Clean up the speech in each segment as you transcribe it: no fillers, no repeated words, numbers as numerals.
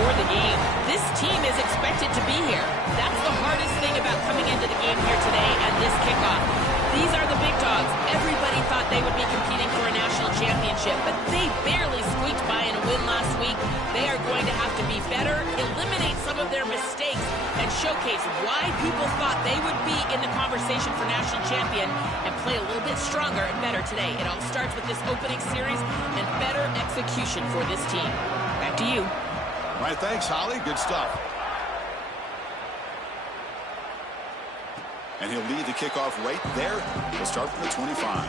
for the game. This team is expected to be here. That's the hardest thing about coming into the game here today and this kickoff. These are the big dogs. Everybody thought they would be competing for a national championship, but they barely squeaked by in a win last week. They are going to have to be better, eliminate some of their mistakes, and showcase why people thought they would be in the conversation for national champion and play a little bit stronger and better today. It all starts with this opening series and better execution for this team. Back to you. All right, thanks, Holly. Good stuff. And he'll lead the kickoff right there. He'll start from the 25.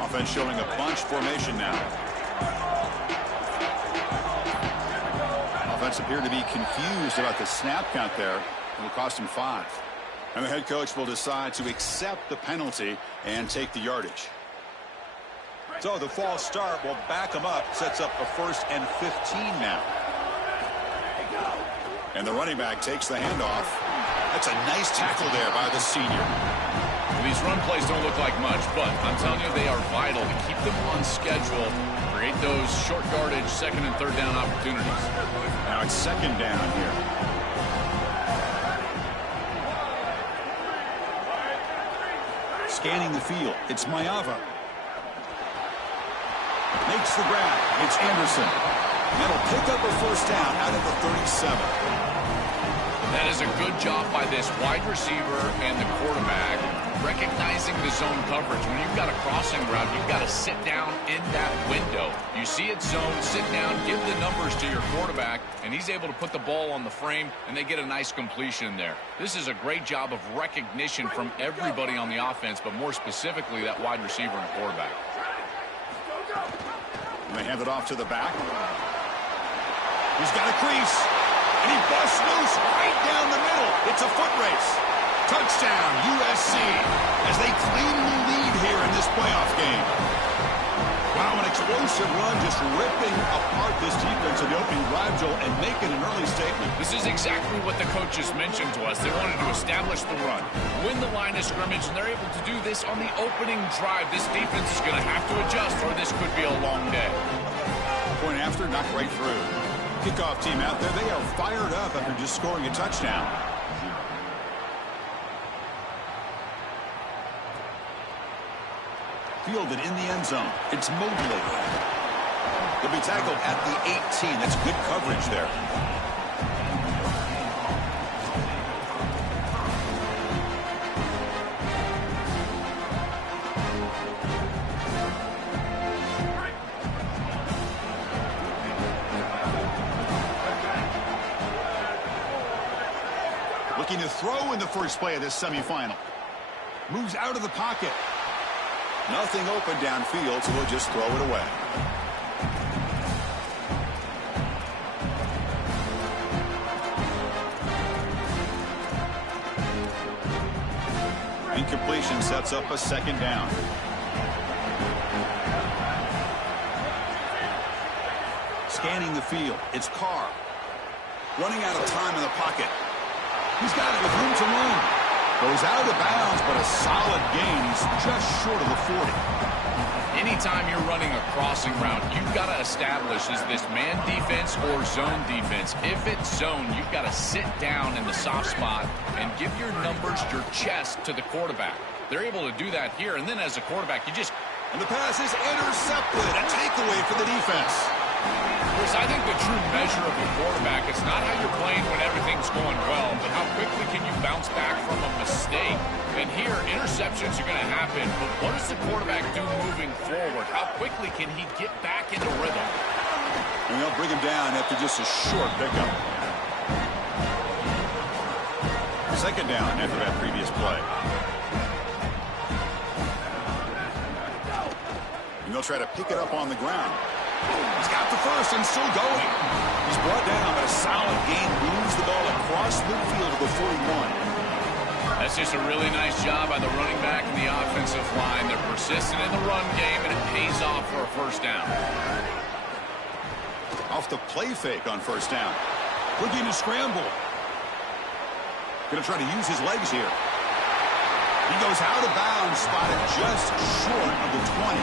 Offense showing a bunch formation now. Appear to be confused about the snap count there. It will cost him 5. And the head coach will decide to accept the penalty and take the yardage. So the false start will back him up. Sets up a 1st and 15 now. And the running back takes the handoff. That's a nice tackle there by the senior. These run plays don't look like much, but I'm telling you, they are vital to keep them on schedule, create those short yardage, 2nd and 3rd down opportunities. Now it's 2nd down here. Scanning the field, it's Mayava. Makes the grab, it's Anderson. That'll pick up a 1st down out of the 37. That is a good job by this wide receiver and the quarterback, recognizing the zone coverage. When you've got a crossing route, you've got to sit down in that window. You see it zone, sit down, give the numbers to your quarterback, and he's able to put the ball on the frame, and they get a nice completion there. This is a great job of recognition from everybody on the offense, but more specifically that wide receiver and quarterback. And they hand it off to the back. He's got a crease, and he busts loose right down the middle. It's a foot race. Touchdown, USC, as they cleanly lead here in this playoff game. Wow, an explosive run, just ripping apart this defense in the opening drive, Joel, and making an early statement. This is exactly what the coaches mentioned to us. They wanted to establish the run, win the line of scrimmage, and they're able to do this on the opening drive. This defense is going to have to adjust, or this could be a long day. Point after, knocked right through. Kickoff team out there, they are fired up after just scoring a touchdown. Fielded in the end zone. It's Mobley. He'll be tackled at the 18. That's good coverage there. Looking to throw in the first play of this semifinal. Moves out of the pocket. Nothing open downfield, so we'll just throw it away. Incompletion sets up a 2nd down. Scanning the field, it's Carr. Running out of time in the pocket. He's got it with room to run. Goes out of bounds, but a solid gain. He's just short of the 40. Anytime you're running a crossing route, you've got to establish, is this man defense or zone defense? If it's zone, you've got to sit down in the soft spot and give your numbers, your chest to the quarterback. They're able to do that here, and then as a quarterback, you just... And the pass is intercepted. A takeaway for the defense. Chris, I think the true measure of a quarterback is not how you're playing when everything's going well, but how quickly can you bounce back from a mistake. And here, interceptions are going to happen, but what does the quarterback do moving forward? How quickly can he get back into rhythm? And they'll bring him down after just a short pickup. 2nd down after that previous play. And they'll try to pick it up on the ground. He's got the first and still going. He's brought down, but a solid gain moves the ball across midfield to the 41. That's just a really nice job by the running back and the offensive line. They're persistent. consistent in the run game, and it pays off for a first down. Off the play fake on first down. Looking to scramble. Going to try to use his legs here. He goes out of bounds, spotted just short of the 20.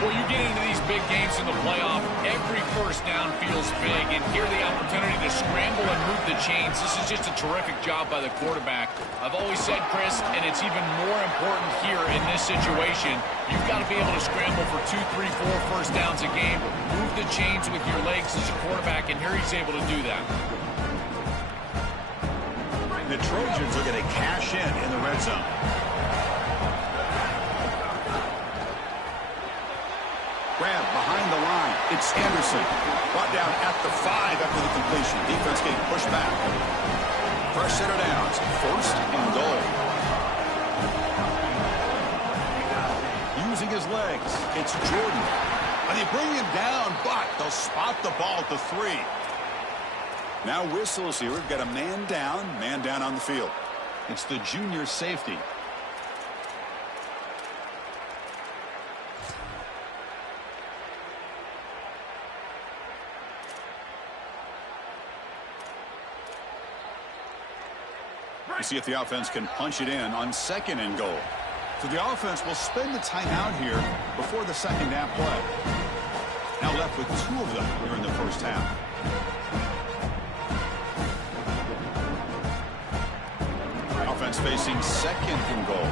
Well, you get into these big games in the playoff, every first down feels big, and here the opportunity to scramble and move the chains. This is just a terrific job by the quarterback. I've always said, Chris, and it's even more important here in this situation, you've got to be able to scramble for 2, 3, 4 first downs a game, move the chains with your legs as a quarterback, and here he's able to do that. The Trojans are going to cash in the red zone. Grab behind the line. It's Anderson. Brought down at the 5 after the completion. Defense getting pushed back. Fresh set of downs. First and goal. Using his legs. It's Jordan. And they bring him down, but they'll spot the ball at the 3. Now whistles here. We've got a man down on the field. It's the junior safety. We'll see if the offense can punch it in on second and goal. So the offense will spend the timeout here before the second down play. Now left with 2 of them here in the first half. Offense facing second and goal.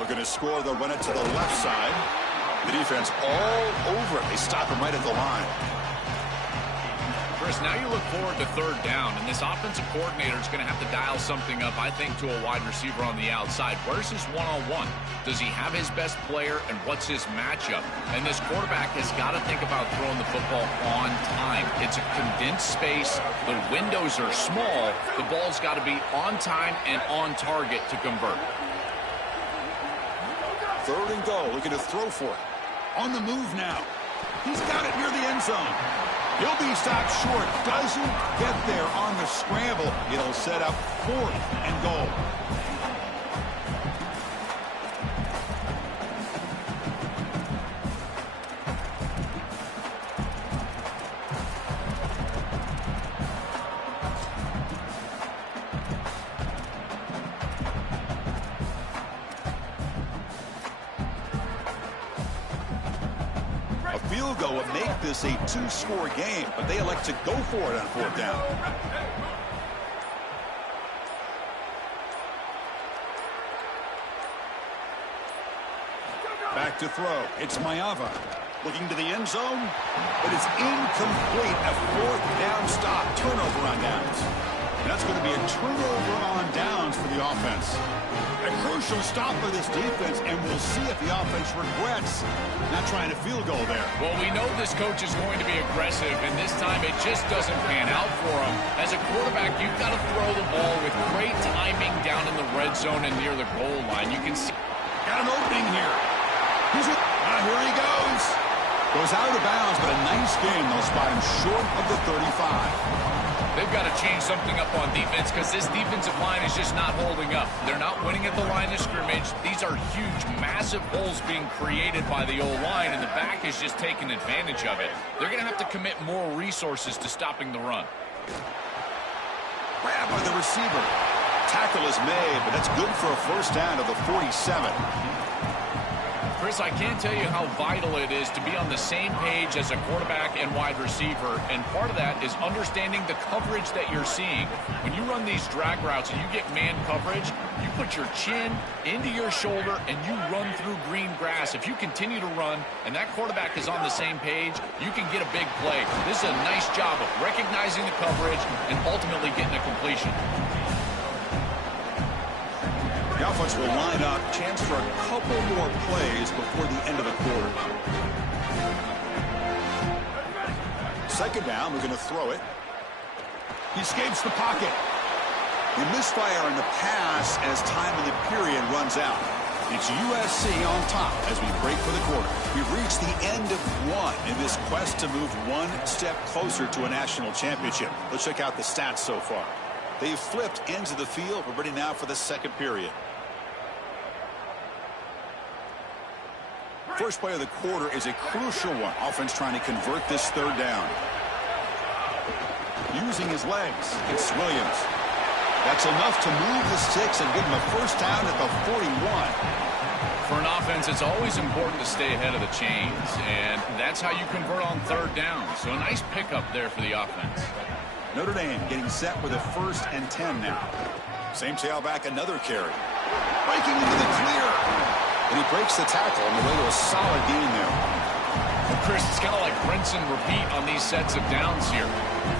Looking to score, they'll run it to the left side. The defense all over it. They stop him right at the line. Chris, now you look forward to third down, and this offensive coordinator is going to have to dial something up, I think, to a wide receiver on the outside. Where's his one-on-one? Does he have his best player, and what's his matchup? And this quarterback has got to think about throwing the football on time. It's a condensed space. The windows are small. The ball's got to be on time and on target to convert. Third and goal, looking to throw for it. On the move now. He's got it near the end zone. He'll be stopped short. Doesn't get there on the scramble. It'll set up 4th and goal. Field goal would make this a 2-score game, but they elect to go for it on 4th down. Back to throw. It's Mayava. Looking to the end zone, but it's incomplete. A 4th down stop. Turnover on downs. And that's going to be a turnover on downs for the offense. A crucial stop for this defense, and we'll see if the offense regrets not trying to field goal there. Well, we know this coach is going to be aggressive, and this time it just doesn't pan out for him. As a quarterback, you've got to throw the ball with great timing down in the red zone and near the goal line. You can see. Got an opening here. Here he goes. Goes out of bounds, but a nice game. They'll spot him short of the 35. They've got to change something up on defense because this defensive line is just not holding up. They're not winning at the line of scrimmage. These are huge, massive holes being created by the O-line, and the back is just taking advantage of it. They're going to have to commit more resources to stopping the run. Grab by the receiver. Tackle is made, but that's good for a first down to the 47. Chris, I can't tell you how vital it is to be on the same page as a quarterback and wide receiver, and part of that is understanding the coverage that you're seeing. When you run these drag routes and you get man coverage, you put your chin into your shoulder and you run through green grass. If you continue to run and that quarterback is on the same page, you can get a big play. This is a nice job of recognizing the coverage and ultimately getting a completion. The offense will line up. Chance for a couple more plays before the end of the quarter. Second down, we're going to throw it. He escapes the pocket. The misfire in the pass as time in the period runs out. It's USC on top as we break for the quarter. We've reached the end of one in this quest to move one step closer to a national championship. Let's check out the stats so far. They've flipped ends of the field. We're ready now for the second period. First play of the quarter is a crucial one. Offense trying to convert this third down. Using his legs. It's Williams. That's enough to move the sticks and give him a first down at the 41. For an offense, it's always important to stay ahead of the chains, and that's how you convert on third down. So a nice pickup there for the offense. Notre Dame getting set with a 1st and 10 now. Same tailback, another carry. Breaking into the clear. And he breaks the tackle on the way to a solid gain there. Well, Chris, it's kind of like rinse and repeat on these sets of downs here.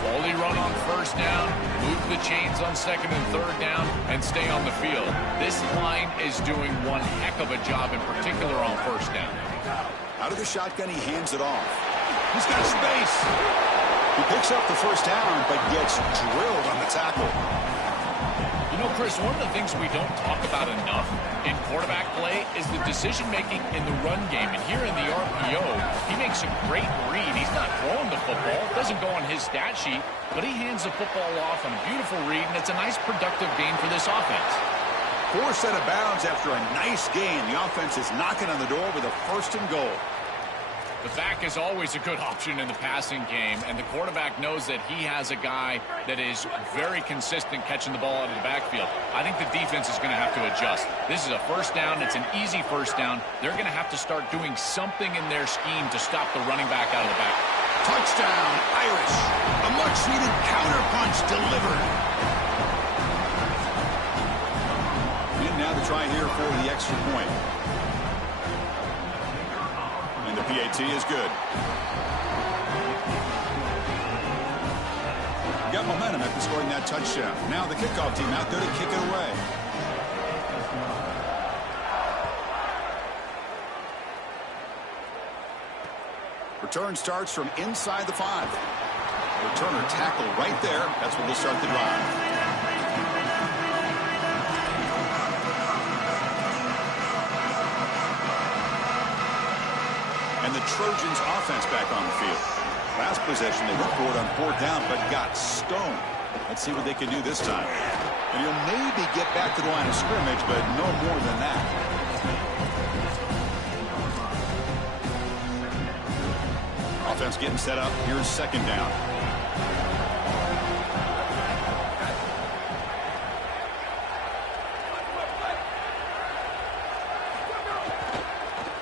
Quality run on first down, move the chains on second and third down, and stay on the field. This line is doing one heck of a job, in particular on first down. Out of the shotgun, he hands it off. He's got space. He picks up the first down, but gets drilled on the tackle. You know, Chris, one of the things we don't talk about enough in quarterback play is the decision-making in the run game. And here in the RPO, he makes a great read. He's not throwing the football. It doesn't go on his stat sheet, but he hands the football off on a beautiful read, and it's a nice productive gain for this offense. Forced out of bounds after a nice gain. The offense is knocking on the door with a 1st and goal. The back is always a good option in the passing game, and the quarterback knows that he has a guy that is very consistent catching the ball out of the backfield. I think the defense is going to have to adjust. This is a first down. It's an easy first down. They're going to have to start doing something in their scheme to stop the running back out of the back. Touchdown, Irish. A much-needed counter-punch delivered. And now to try here for the extra point. The PAT is good. Got momentum after scoring that touchdown. Now the kickoff team out there to kick it away. Return starts from inside the 5. Returner tackle right there. That's where they'll start the drive. And the Trojans offense back on the field. Last possession, they went for it on 4th down, but got stoned. Let's see what they can do this time. And he'll maybe get back to the line of scrimmage, but no more than that. Offense getting set up. Here's 2nd down.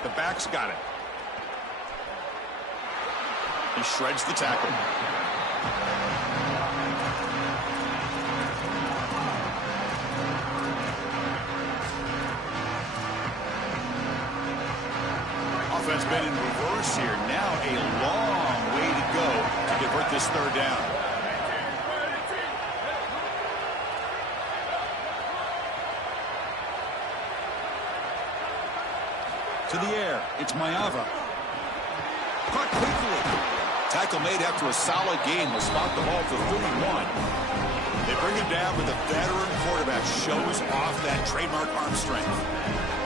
The back's got it. He shreds the tackle. Offense been in reverse here. Now a long way to go to convert this 3rd down. To the air. It's Mayava. Caught quickly. Tackle made after a solid gain. Will spot the ball for 31. They bring him down, but the veteran quarterback shows off that trademark arm strength.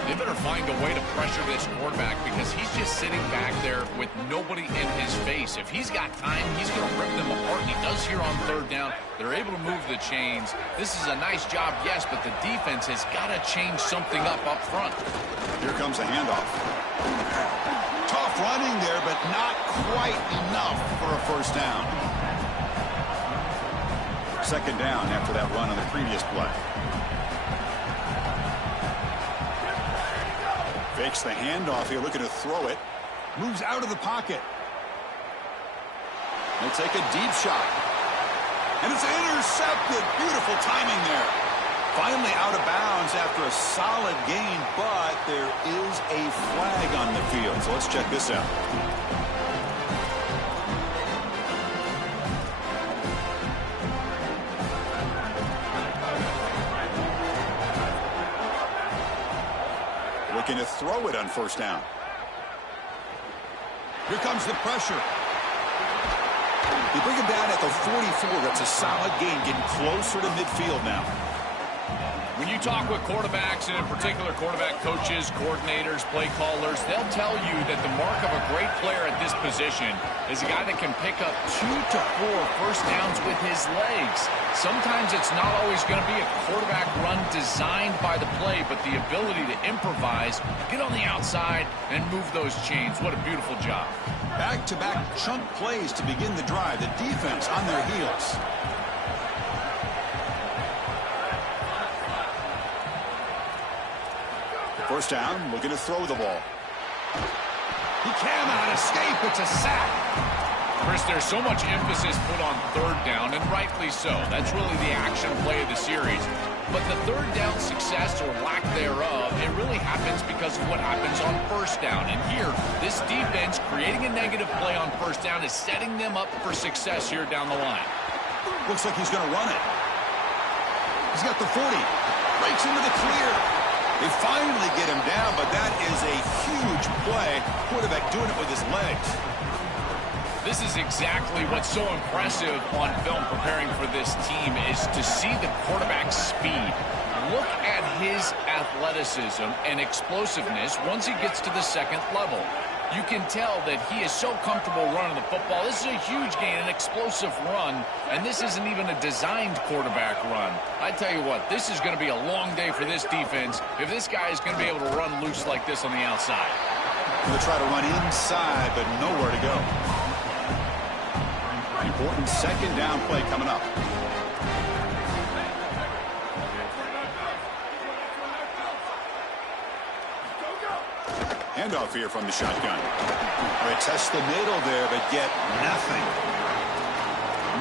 They better find a way to pressure this quarterback because he's just sitting back there with nobody in his face. If he's got time, he's going to rip them apart, and he does here on 3rd down. They're able to move the chains. This is a nice job, yes, but the defense has got to change something up front. Here comes the handoff. Tough running there, but not quite enough for a first down. 2nd down after that run on the previous play. Fakes the handoff here, looking to throw it. Moves out of the pocket. He'll take a deep shot. And it's intercepted. Beautiful timing there. Finally out of bounds after a solid gain, but there is a flag on the field. So let's check this out. Looking to throw it on 1st down. Here comes the pressure. They bring him down at the 44. That's a solid gain, getting closer to midfield now. When you talk with quarterbacks, and in particular quarterback coaches, coordinators, play callers, they'll tell you that the mark of a great player at this position is a guy that can pick up 2 to 4 first downs with his legs. Sometimes it's not always going to be a quarterback run designed by the play, but the ability to improvise, get on the outside, and move those chains. What a beautiful job. Back-to-back chunk plays to begin the drive. The defense on their heels. First down, looking to throw the ball. He cannot escape. It's a sack. Chris, there's so much emphasis put on third down, and rightly so. That's really the action play of the series. But the third down success or lack thereof, it really happens because of what happens on first down. And here, this defense creating a negative play on first down is setting them up for success here down the line. Looks like he's going to run it. He's got the 40. Breaks into the clear. They finally get him down, but that is a huge play. Quarterback doing it with his legs. This is exactly what's so impressive on film preparing for this team is to see the quarterback's speed. Look at his athleticism and explosiveness once he gets to the second level. You can tell that he is so comfortable running the football. This is a huge gain, an explosive run, and this isn't even a designed quarterback run. I tell you what, this is going to be a long day for this defense if this guy is going to be able to run loose like this on the outside. They'll try to run inside, but nowhere to go. Important second down play coming up. Handoff here from the shotgun. They test the middle there, but get nothing.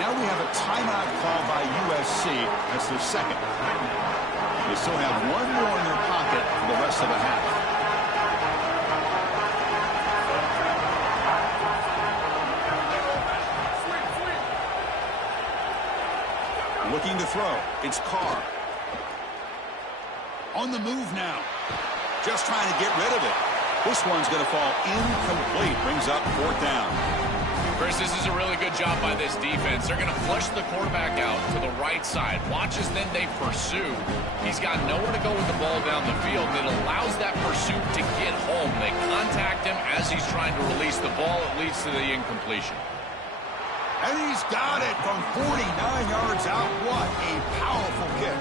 Now we have a timeout call by USC. That's their second. They still have one more in their pocket for the rest of the half. Looking to throw. It's Carr. On the move now. Just trying to get rid of it. This one's going to fall incomplete. Brings up fourth down. Chris, this is a really good job by this defense. They're going to flush the quarterback out to the right side. Watch as then they pursue. He's got nowhere to go with the ball down the field. It allows that pursuit to get home. They contact him as he's trying to release the ball. It leads to the incompletion. And he's got it from 49 yards out. What a powerful kick.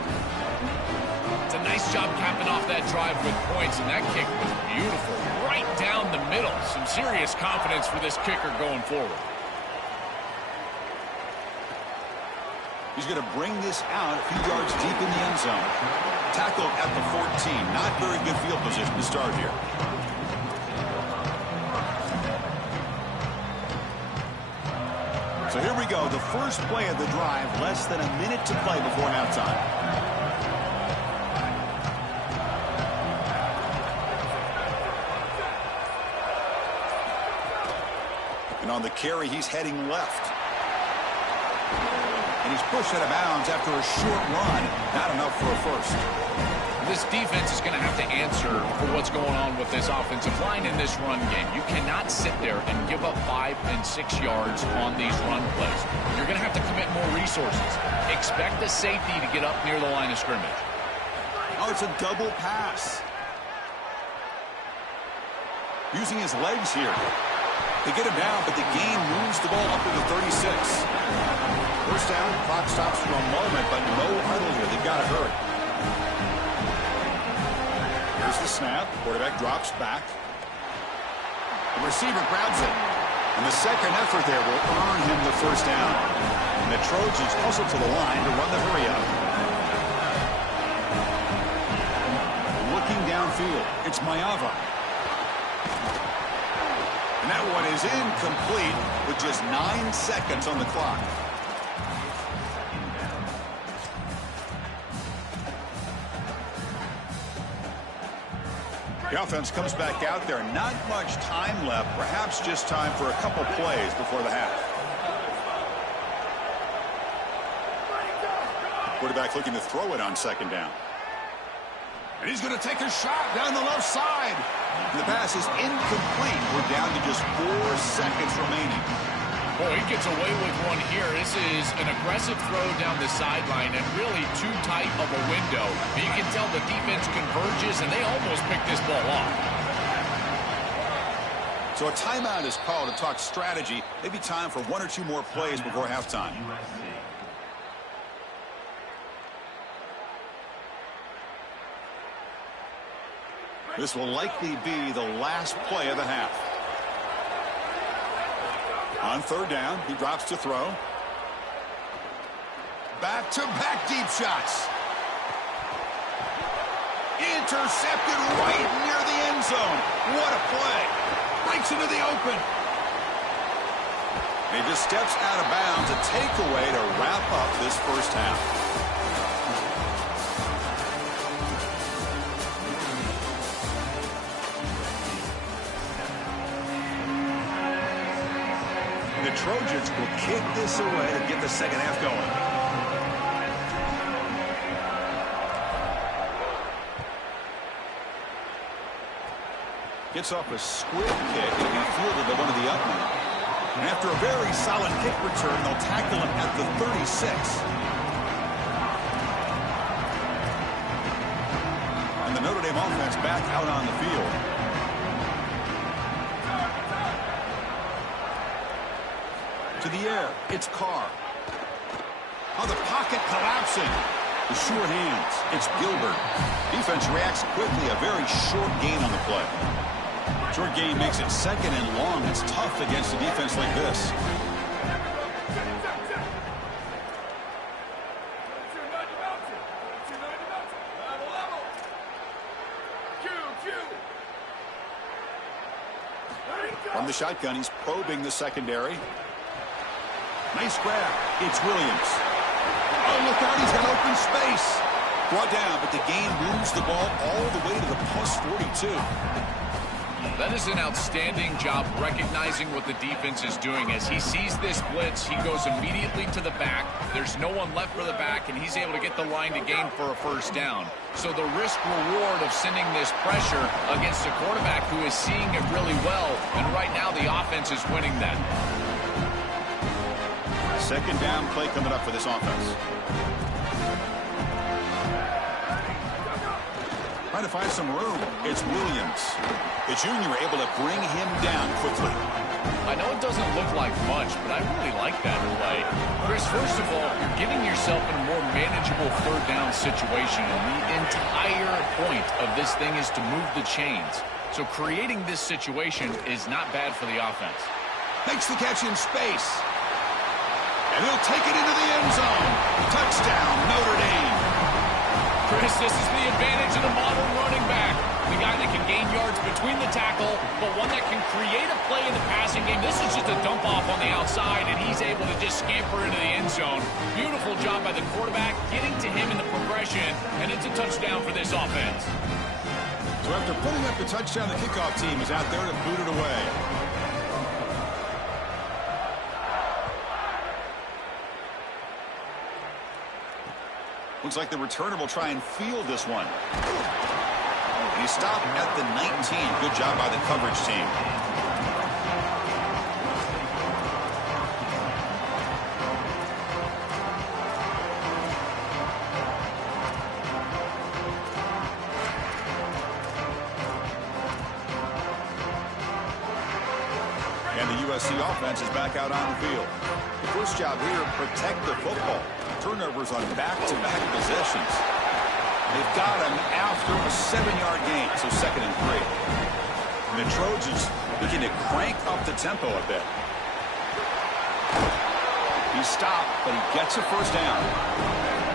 It's a nice job capping off that drive with points, and that kick was beautiful. Right down the middle. Some serious confidence for this kicker going forward. He's going to bring this out a few yards deep in the end zone. Tackled at the 14. Not very good field position to start here. So here we go, the first play of the drive, less than a minute to play before halftime. And on the carry, he's heading left. And he's pushed out of bounds after a short run. Not enough for a first. This defense is going to have to answer for what's going on with this offensive line in this run game. You cannot sit there and give up 5 and 6 yards on these run plays. You're going to have to commit more resources. Expect the safety to get up near the line of scrimmage. Oh, it's a double pass. Using his legs here. They get him down, but the gain moves the ball up to the 36. First down, clock stops for a moment, but no huddle here. They've got to hurry. Here's the snap. Quarterback drops back. The receiver grabs it. And the second effort there will earn him the first down. And the Trojans hustle to the line to run the hurry up. Looking downfield, it's Mayava. And that one is incomplete with just 9 seconds on the clock. The offense comes back out there. Not much time left. Perhaps just time for a couple plays before the half. Quarterback looking to throw it on second down. And he's going to take a shot down the left side. And the pass is incomplete. We're down to just 4 seconds remaining. Oh, he gets away with one here. This is an aggressive throw down the sideline and really too tight of a window. You can tell the defense converges, and they almost pick this ball off. So a timeout is called to talk strategy. Maybe time for one or two more plays before halftime. This will likely be the last play of the half. On third down, he drops to throw. Back-to-back deep shots. Intercepted right near the end zone. What a play. Breaks into the open. He just steps out of bounds. A takeaway to wrap up this first half. The Trojans will kick this away to get the second half going. Gets off a squib kick and he fielded by one of the up men. And after a very solid kick return, they'll tackle him at the 36. And the Notre Dame offense back out on the field. To the air, it's Carr. Oh, the pocket collapsing. The sure hands, it's Gilbert. Defense reacts quickly, a very short gain on the play. Short gain makes it second and long. It's tough against a defense like this. From the shotgun, he's probing the secondary. Nice grab. It's Williams. Oh, look out. He's got open space. Brought down, but the gain moves the ball all the way to the plus 42. That is an outstanding job recognizing what the defense is doing. As he sees this blitz, he goes immediately to the back. There's no one left for the back, and he's able to get the line to gain for a first down. So the risk-reward of sending this pressure against a quarterback who is seeing it really well, and right now the offense is winning that. Second down play coming up for this offense. Trying to find some room. It's Williams. The junior able to bring him down quickly. I know it doesn't look like much, but I really like that play. Chris, first of all, you're getting yourself in a more manageable third down situation, and the entire point of this thing is to move the chains. So creating this situation is not bad for the offense. Makes the catch in space. And he'll take it into the end zone. Touchdown, Notre Dame. Chris, this is the advantage of the modern running back. The guy that can gain yards between the tackle, but one that can create a play in the passing game. This is just a dump off on the outside, and he's able to just scamper into the end zone. Beautiful job by the quarterback, getting to him in the progression, and it's a touchdown for this offense. So after putting up the touchdown, the kickoff team is out there to boot it away. Looks like the returner will try and field this one. And he stopped at the 19. Good job by the coverage team. And the USC offense is back out on the field. The first job here, protect the football. Turnovers on back-to-back possessions. They've got him after a 7-yard gain, so 2nd and 3. And the Trojans looking to crank up the tempo a bit. He stopped, but he gets a first down.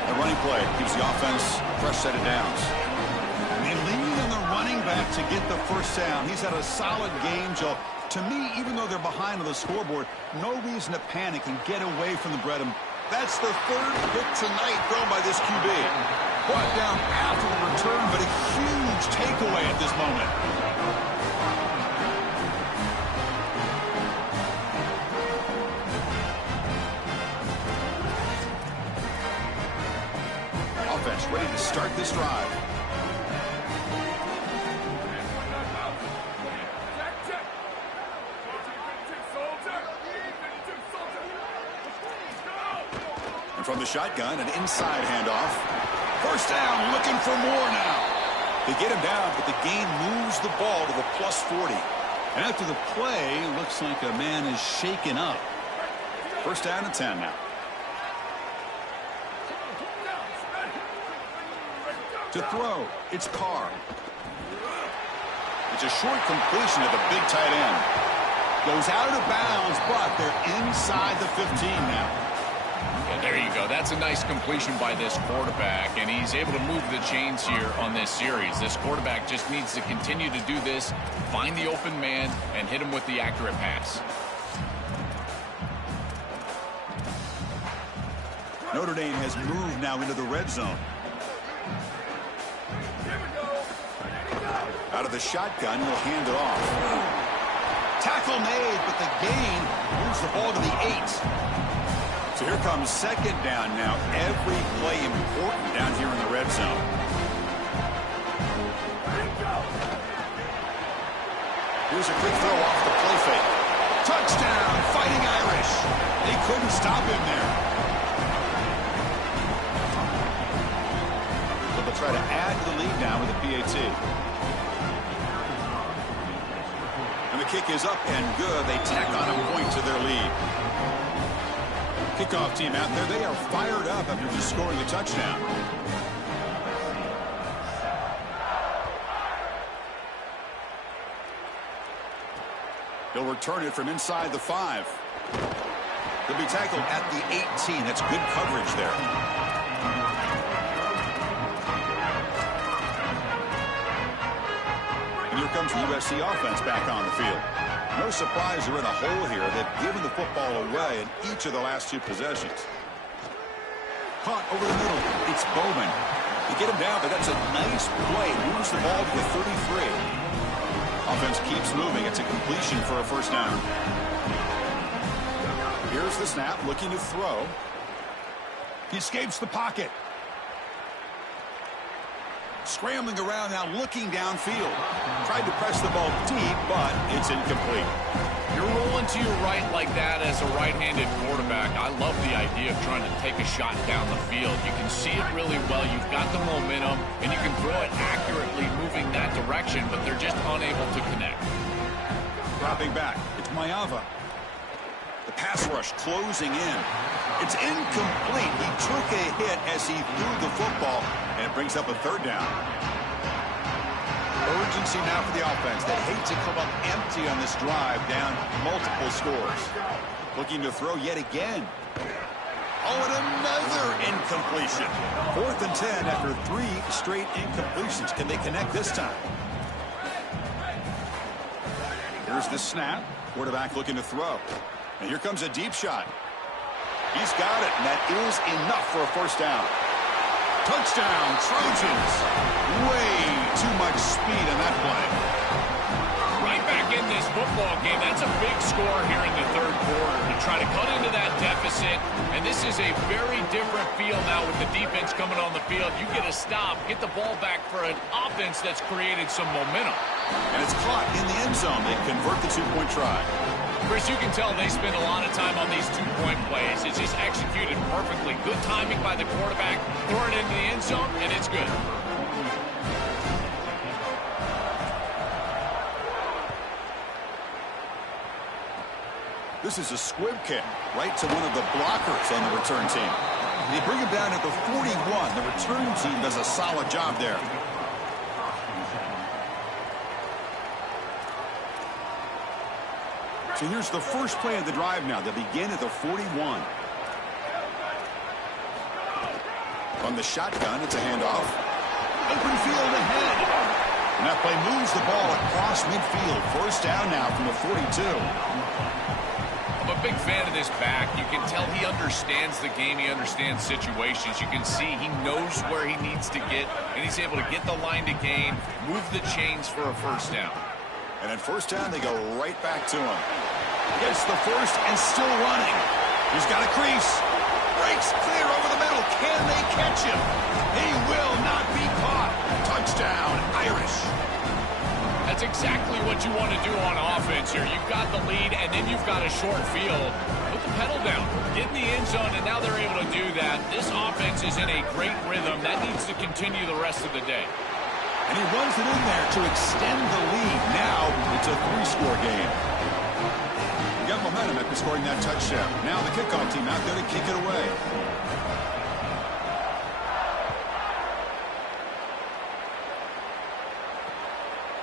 The running play gives the offense a fresh set of downs. And they lean on the running back to get the first down. He's had a solid game, Joe. To me, even though they're behind on the scoreboard, no reason to panic and get away from the bread. That's the third pick tonight thrown by this QB. Brought down after the return, but a huge takeaway at this moment. Offense ready to start this drive. And from the shotgun, an inside handoff. First down, looking for more now. They get him down, but the gain moves the ball to the plus 40. And after the play, looks like a man is shaken up. First down and 10 now. To throw, it's Carr. It's a short completion to the big tight end. Goes out of bounds, but they're inside the 15 now. Yeah, there you go. That's a nice completion by this quarterback, and he's able to move the chains here on this series. This quarterback just needs to continue to do this, find the open man, and hit him with the accurate pass. Notre Dame has moved now into the red zone. Out of the shotgun, he'll hand it off. Tackle made, but the gain moves the ball to the 8. So here comes second down now. Every play important down here in the red zone. Here's a quick throw off the play fake. Touchdown, Fighting Irish. They couldn't stop him there. So they'll try to add to the lead now with a PAT. And the kick is up and good. They tack on a point to their lead. Kickoff team out there. They are fired up after just scoring a touchdown. He'll return it from inside the 5. He'll be tackled at the 18. That's good coverage there. And here comes the USC offense back on the field. No surprise they're in a hole here. They've given the football away in each of the last 2 possessions. Caught over the middle. It's Bowman. You get him down, but that's a nice play. Moves the ball to the 33. Offense keeps moving. It's a completion for a first down. Here's the snap, looking to throw. He escapes the pocket. Scrambling around now, looking downfield. Tried to press the ball deep, but it's incomplete. You're rolling to your right like that as a right-handed quarterback. I love the idea of trying to take a shot down the field. You can see it really well. You've got the momentum, and you can throw it accurately moving that direction, but they're just unable to connect. Dropping back, it's Mayava. The pass rush closing in. It's incomplete. He took a hit as he threw the football, and it brings up a third down. Urgency now for the offense. They hate to come up empty on this drive, down multiple scores. Looking to throw yet again. Oh, and another incompletion. 4th and 10 after 3 straight incompletions. Can they connect this time? Here's the snap. Quarterback looking to throw. And here comes a deep shot. He's got it, and that is enough for a first down. Touchdown, Trojans. Way too much speed on that play. Right back in this football game. That's a big score here in the 3rd quarter to try to cut into that deficit. And this is a very different feel now with the defense coming on the field. You get a stop, get the ball back for an offense that's created some momentum. And it's caught in the end zone. They convert the 2-point try. Chris, you can tell they spend a lot of time on these 2-point plays. It's just executed perfectly. Good timing by the quarterback. Throw it into the end zone, and it's good. This is a squib kick right to one of the blockers on the return team. They bring him down at the 41. The return team does a solid job there. So here's the first play of the drive now. They begin at the 41. On the shotgun, it's a handoff. Open field ahead. And that play moves the ball across midfield. First down now from the 42. I'm a big fan of this back. You can tell he understands the game. He understands situations. You can see he knows where he needs to get, and he's able to get the line to gain, move the chains for a first down. And at first down, they go right back to him. Gets the first and still running. He's got a crease. Breaks clear over the middle. Can they catch him? He will not be caught. Touchdown, Irish. That's exactly what you want to do on offense here. You've got the lead, and then you've got a short field. Put the pedal down. Get in the end zone, and now they're able to do that. This offense is in a great rhythm. That needs to continue the rest of the day. And he runs it in there to extend the lead. Now it's a 3-score game. He got momentum after scoring that touchdown. Now the kickoff team out there to kick it away.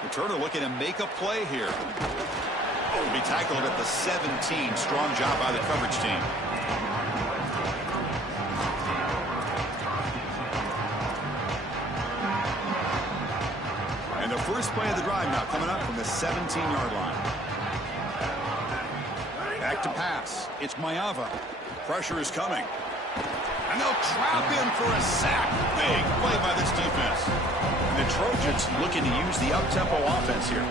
Returner looking to make a play here. Will be tackled at the 17. Strong job by the coverage team. And the first play of the drive now coming up from the 17-yard line. Back to pass. It's Mayava. Pressure is coming. And they'll trap him for a sack. Big play by this defense. And the Trojans looking to use the up-tempo offense here.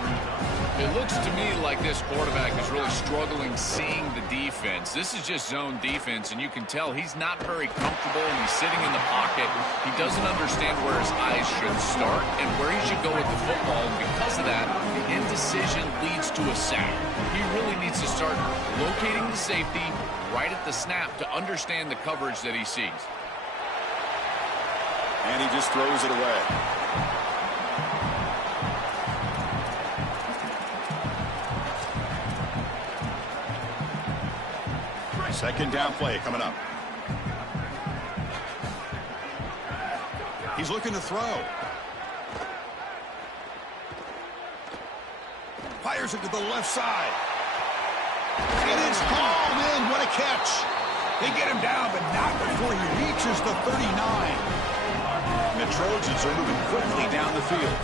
It looks to me like this quarterback is really struggling seeing the defense. This is just zone defense, and you can tell he's not very comfortable, and he's sitting in the pocket. He doesn't understand where his eyes should start and where he should go with the football, and because of that, the indecision leads to a sack. He really needs to start locating the safety right at the snap to understand the coverage that he sees. And he just throws it away. Second down play coming up. He's looking to throw. Fires it to the left side. It is called in. What a catch. They get him down, but not before he reaches the 39. And the Trojans are moving quickly down the field.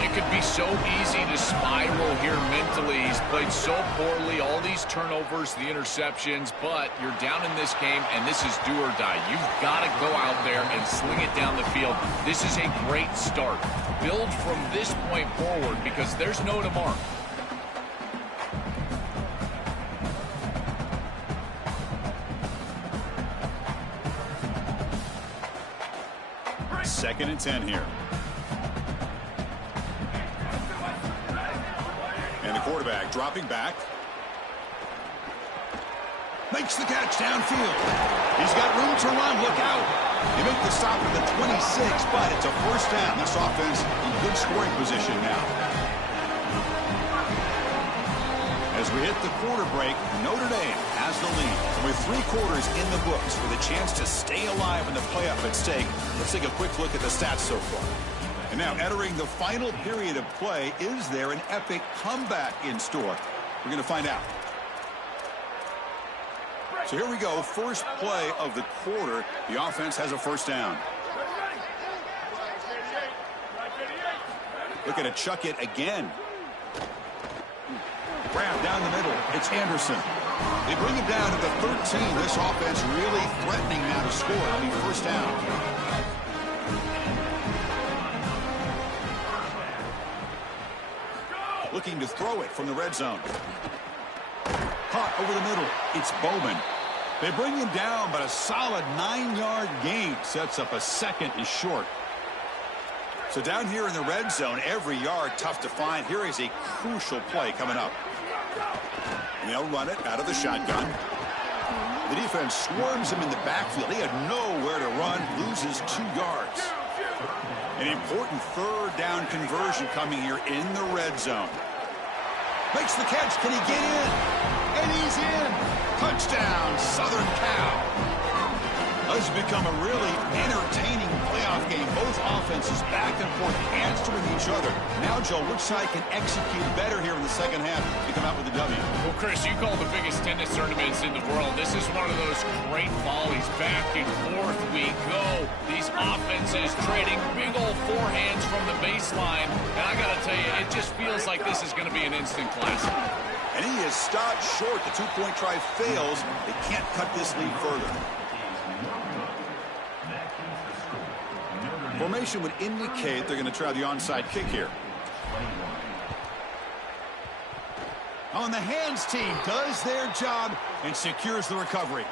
It could be so easy to spiral here mentally. He's played so poorly, all these turnovers, the interceptions, but you're down in this game, and this is do or die. You've got to go out there and sling it down the field. This is a great start. Build from this point forward because there's no tomorrow. Second and 10 here. And the quarterback dropping back. Makes the catch downfield. He's got room to run. Look out. They make the stop at the 26, but it's a first down. This offense in good scoring position now. As we hit the quarter break, Notre Dame has the lead. With 3 quarters in the books with a chance to stay alive in the playoff at stake, let's take a quick look at the stats so far. And now entering the final period of play, is there an epic comeback in store? We're going to find out. So here we go, first play of the quarter. The offense has a first down. Looking to chuck it again. Grab down the middle. It's Anderson. They bring him down to the 13. This offense really threatening now to score. I mean, first down. Looking to throw it from the red zone. Caught over the middle. It's Bowman. They bring him down, but a solid 9-yard gain sets up a second and short. So down here in the red zone, every yard tough to find. Here is a crucial play coming up. And they'll run it out of the shotgun. The defense swarms him in the backfield. He had nowhere to run, loses 2 yards. An important third down conversion coming here in the red zone. Makes the catch. Can he get in? And he's in. Touchdown, Southern Cal. This has become a really entertaining playoff game. Both offenses back and forth answering each other. Now, Joe, which side can execute better here in the second half to come out with a W? Well, Chris, you call the biggest tennis tournaments in the world. This is one of those great volleys. Back and forth we go. These offenses trading big old forehands from the baseline. And I got to tell you, it just feels like this is going to be an instant classic. And he is stopped short. The 2-point try fails. They can't cut this lead further. Formation would indicate they're going to try the onside kick here. On the hands team does their job and secures the recovery.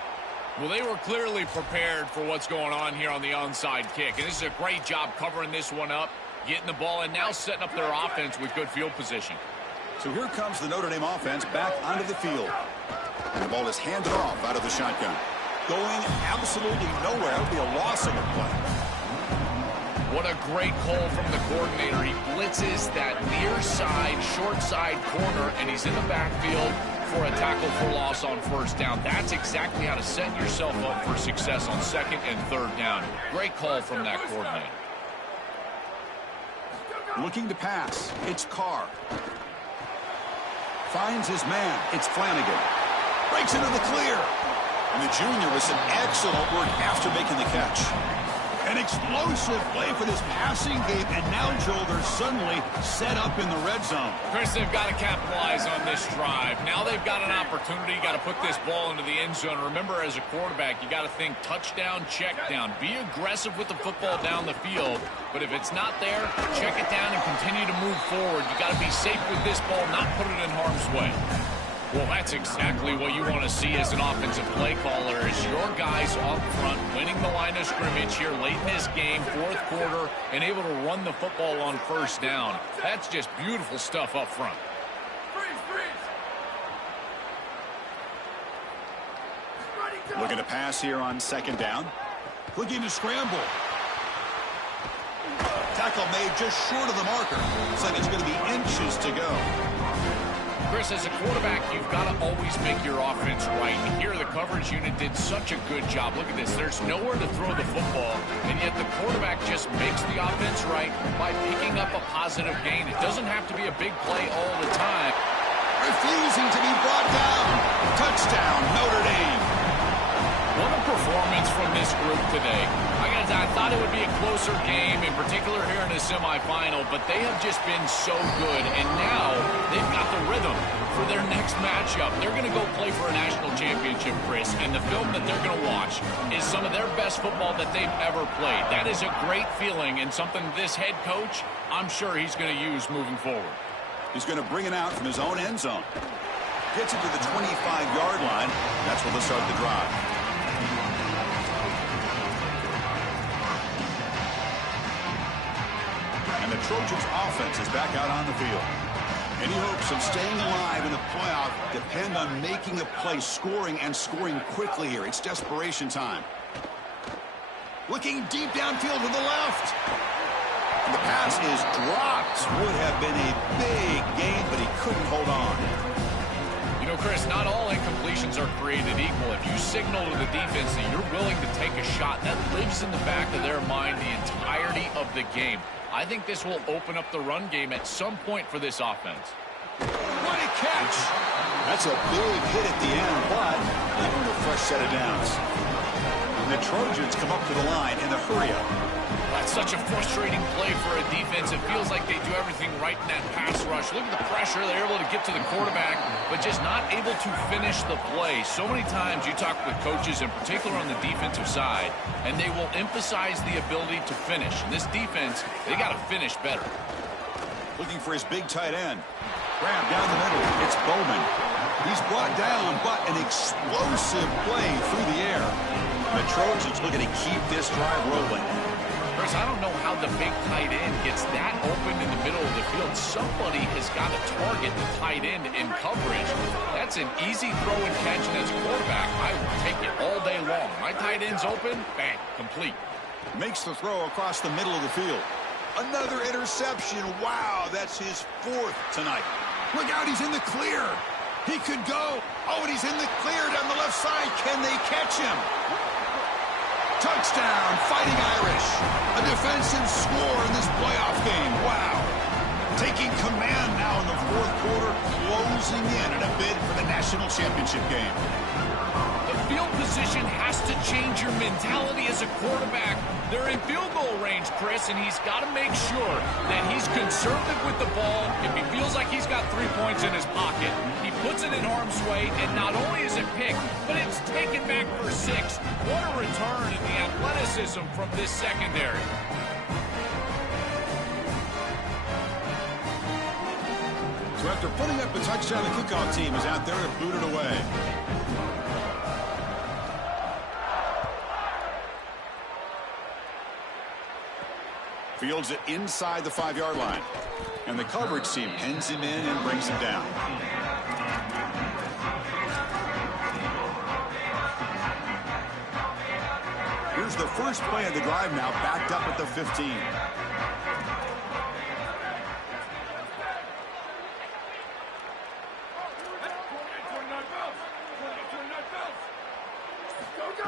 Well, they were clearly prepared for what's going on here on the onside kick. And this is a great job covering this one up. getting the ball and now setting up their offense with good field position. So here comes the Notre Dame offense back onto the field. And the ball is handed off out of the shotgun. Going absolutely nowhere. It'll be a loss of a play. What a great call from the coordinator. He blitzes that near side, short side corner, and he's in the backfield for a tackle for loss on first down. That's exactly how to set yourself up for success on second and third down. Great call from that coordinator. Looking to pass. It's Carr. Finds his man. It's Flanagan. Breaks into the clear. And the junior with some excellent work after making the catch. An explosive play for this passing game, and now, Joel, they're suddenly set up in the red zone. Chris, they've got to capitalize on this drive. Now they've got an opportunity. You got to put this ball into the end zone. Remember, as a quarterback, you got to think touchdown, check down. Be aggressive with the football down the field, but if it's not there, check it down and continue to move forward. You got to be safe with this ball, not put it in harm's way. Well, that's exactly what you want to see as an offensive play caller, is your guys up front winning the line of scrimmage here late in this game, fourth quarter, and able to run the football on first down. That's just beautiful stuff up front. Looking to pass here on second down. Looking to scramble. Tackle made just short of the marker. Looks like it's going to be inches to go. Chris, as a quarterback, you've got to always make your offense right. And here, the coverage unit did such a good job. Look at this. There's nowhere to throw the football, and yet the quarterback just makes the offense right by picking up a positive gain. It doesn't have to be a big play all the time. Refusing to be brought down. Touchdown, Notre Dame. What a performance from this group today. I thought it would be a closer game, in particular here in the semifinal, but they have just been so good, and now they've got the rhythm for their next matchup. They're going to go play for a national championship, Chris, and the film that they're going to watch is some of their best football that they've ever played. That is a great feeling and something this head coach, I'm sure he's going to use moving forward. He's going to bring it out from his own end zone. Gets it to the 25-yard line. That's where they'll start the drive. And the Trojans offense is back out on the field. Any hopes of staying alive in the playoff depend on making a play, scoring, and scoring quickly here. It's desperation time. Looking deep downfield to the left. And the pass is dropped. Would have been a big gain, but he couldn't hold on. You know, Chris, not all incompletions are created equal. If you signal to the defense that you're willing to take a shot, that lives in the back of their mind the entirety of the game. I think this will open up the run game at some point for this offense. What a catch! That's a big hit at the end, but even a fresh set of downs. And the Trojans come up to the line in the hurry-up. That's such a frustrating play for a defense. It feels like they do everything right in that pass rush. Look at the pressure. They're able to get to the quarterback, but just not able to finish the play. So many times you talk with coaches, in particular on the defensive side, and they will emphasize the ability to finish. And this defense, they got to finish better. Looking for his big tight end. Grab down the middle. It's Bowman. He's brought down, but an explosive play through the air. The Trojans looking to keep this drive rolling. Chris, I don't know how the big tight end gets that open in the middle of the field. Somebody has got to target the tight end in coverage. That's an easy throw and catch, and as a quarterback, I will take it all day long. My tight end's open, bang, complete. Makes the throw across the middle of the field. Another interception. Wow, that's his fourth tonight. Look out, he's in the clear. He could go. Oh, and he's in the clear down the left side. Can they catch him? Touchdown, Fighting Irish. A defensive score in this playoff game. Wow. Taking command now in the fourth quarter, closing in a bid for the national championship game. The field position has to change your mentality as a quarterback. They're in field goal range, Chris, and he's got to make sure that he's conservative with the ball. If he feels like he's got 3 points in his pocket, he puts it in harm's way, and not only is it picked, but it's taken back for 6. What a return in the athleticism from this secondary. So after putting up a touchdown, the kickoff team is out there to boot it away. Fields it inside the 5-yard line. And the coverage team pins him in and brings him down. Here's the first play of the drive now, backed up at the 15.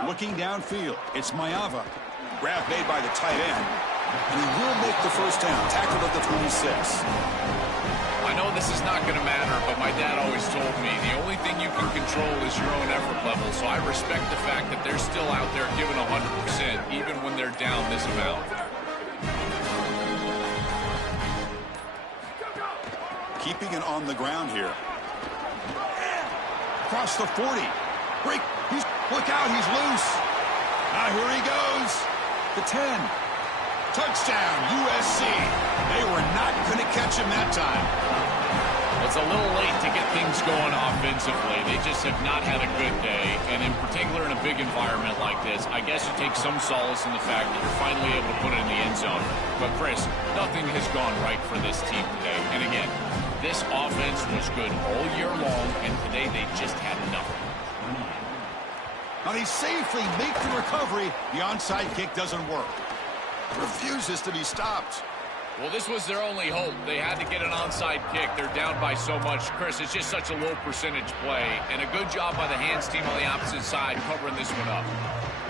Looking downfield, it's Mayava. Grab made by the tight end, and he will make the first down. Tackled at the 26. I know this is not going to matter, but my dad always told me the only thing you can control is your own effort level. So I respect the fact that they're still out there giving 100%, even when they're down this amount. Keeping it on the ground here. Across the 40. Break. Look out, he's loose. Now here he goes. The 10. Touchdown, USC. They were not going to catch him that time. It's a little late to get things going offensively. They just have not had a good day, and in particular in a big environment like this, I guess you take some solace in the fact that you're finally able to put it in the end zone. But, Chris, nothing has gone right for this team today. And again, this offense was good all year long, and today they just had nothing. Now they safely make the recovery. The onside kick doesn't work. Refuses to be stopped. Well, this was their only hope. They had to get an onside kick. They're down by so much. Chris, it's just such a low percentage play. And a good job by the hands team on the opposite side covering this one up.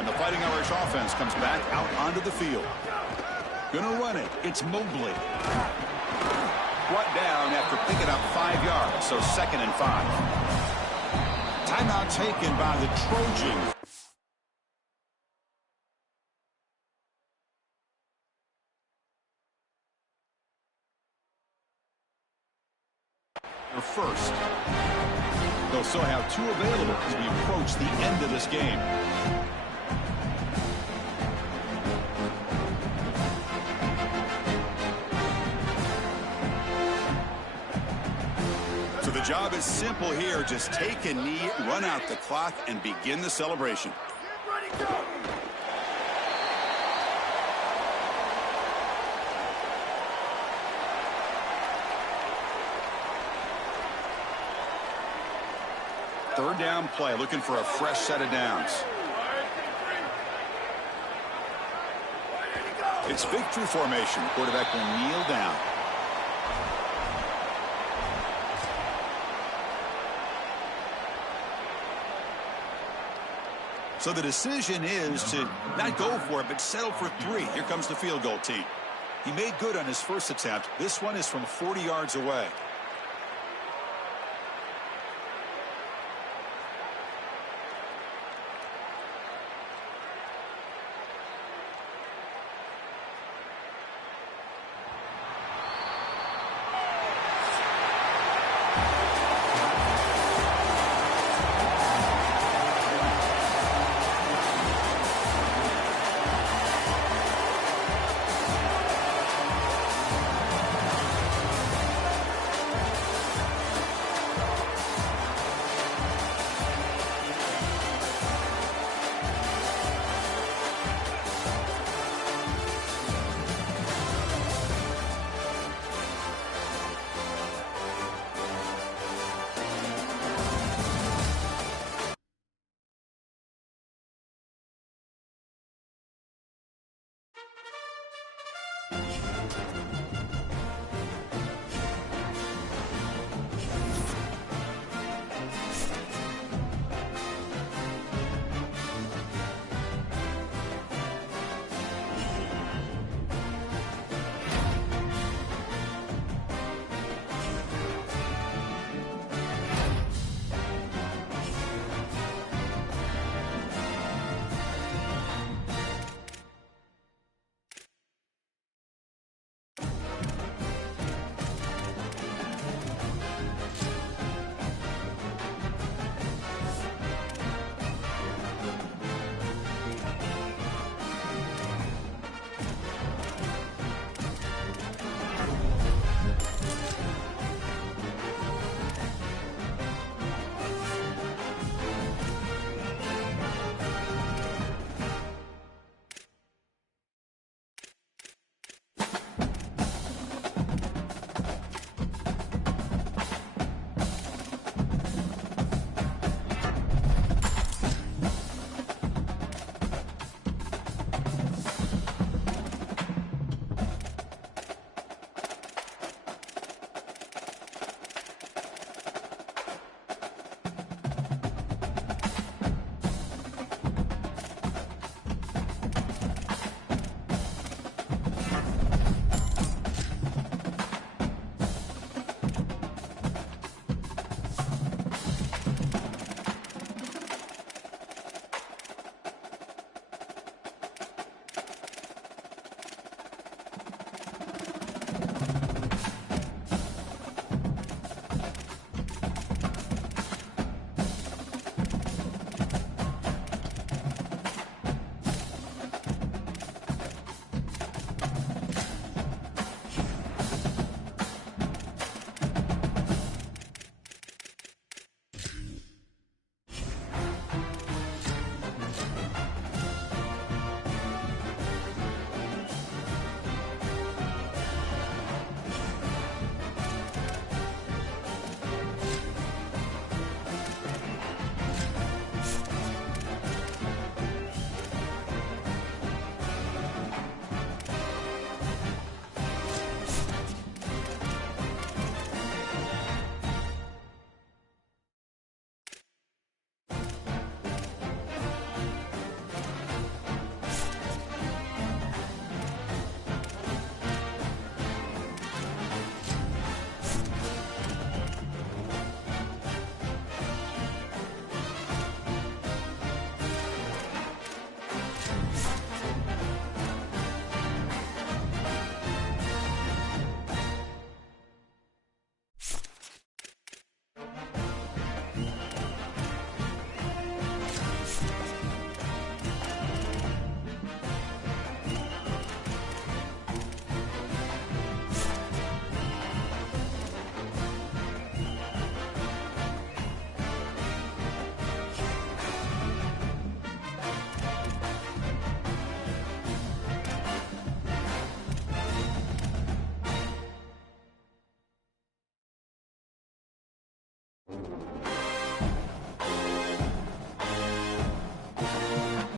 And the Fighting Irish offense comes back out onto the field. Gonna run it. It's Mobley. Brought down after picking up 5 yards, so 2nd and 5. Timeout taken by the Trojans. First. They'll still have 2 available as we approach the end of this game. So the job is simple here. Just take a knee, run out the clock, and begin the celebration. Get ready, go! Third down play, looking for a fresh set of downs. It's victory formation. Quarterback will kneel down. So the decision is to not go for it, but settle for 3. Here comes the field goal team. He made good on his first attempt. This one is from 40 yards away.